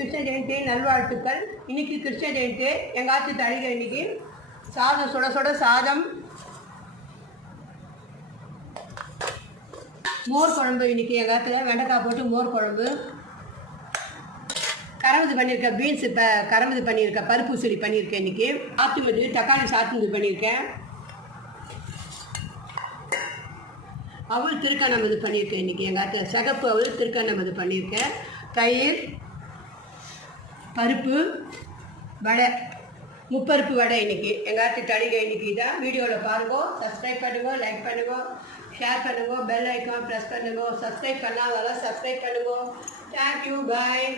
கிருஷ்ண ஜெயந்தி நல்வாழ்த்துக்கள். இன்றைக்கி கிருஷ்ண ஜெயந்தி எங்கள் ஆற்று தழிகை. இன்றைக்கி சாதம் சுட சுட சாதம், மோர் குழம்பு. இன்றைக்கி எங்கள் ஆற்றுல வெண்டைக்காய் போட்டு மோர் குழம்பு. கரம்புது பண்ணியிருக்கேன், பீன்ஸு கரம்புது பண்ணியிருக்கேன், பருப்பு உசிலி பண்ணியிருக்கேன். இன்றைக்கி சாத்துமது தக்காளி சாத்துமது பண்ணியிருக்கேன். அவள் திருக்கண்ணமது பண்ணியிருக்கேன். இன்றைக்கி எங்கள் ஆற்று சகப்பு அவள் திருக்கண்ணமது பண்ணியிருக்கேன். தயிர், பருப்பு வடை, முப்பருப்பு வடை. இன்றைக்கி எங்கள் ஆற்று தழிகை. இன்றைக்கி தான் வீடியோவில் பாருங்க. சப்ஸ்கிரைப் பண்ணுங்க, லைக் பண்ணுங்க, ஷேர் பண்ணுங்க, பெல் ஐக்கான் ப்ரெஸ் பண்ணுங்க. சப்ஸ்கிரைப் பண்ணாதெல்லாம் சப்ஸ்கிரைப் பண்ணுங்க. தேங்க்யூ, பாய்.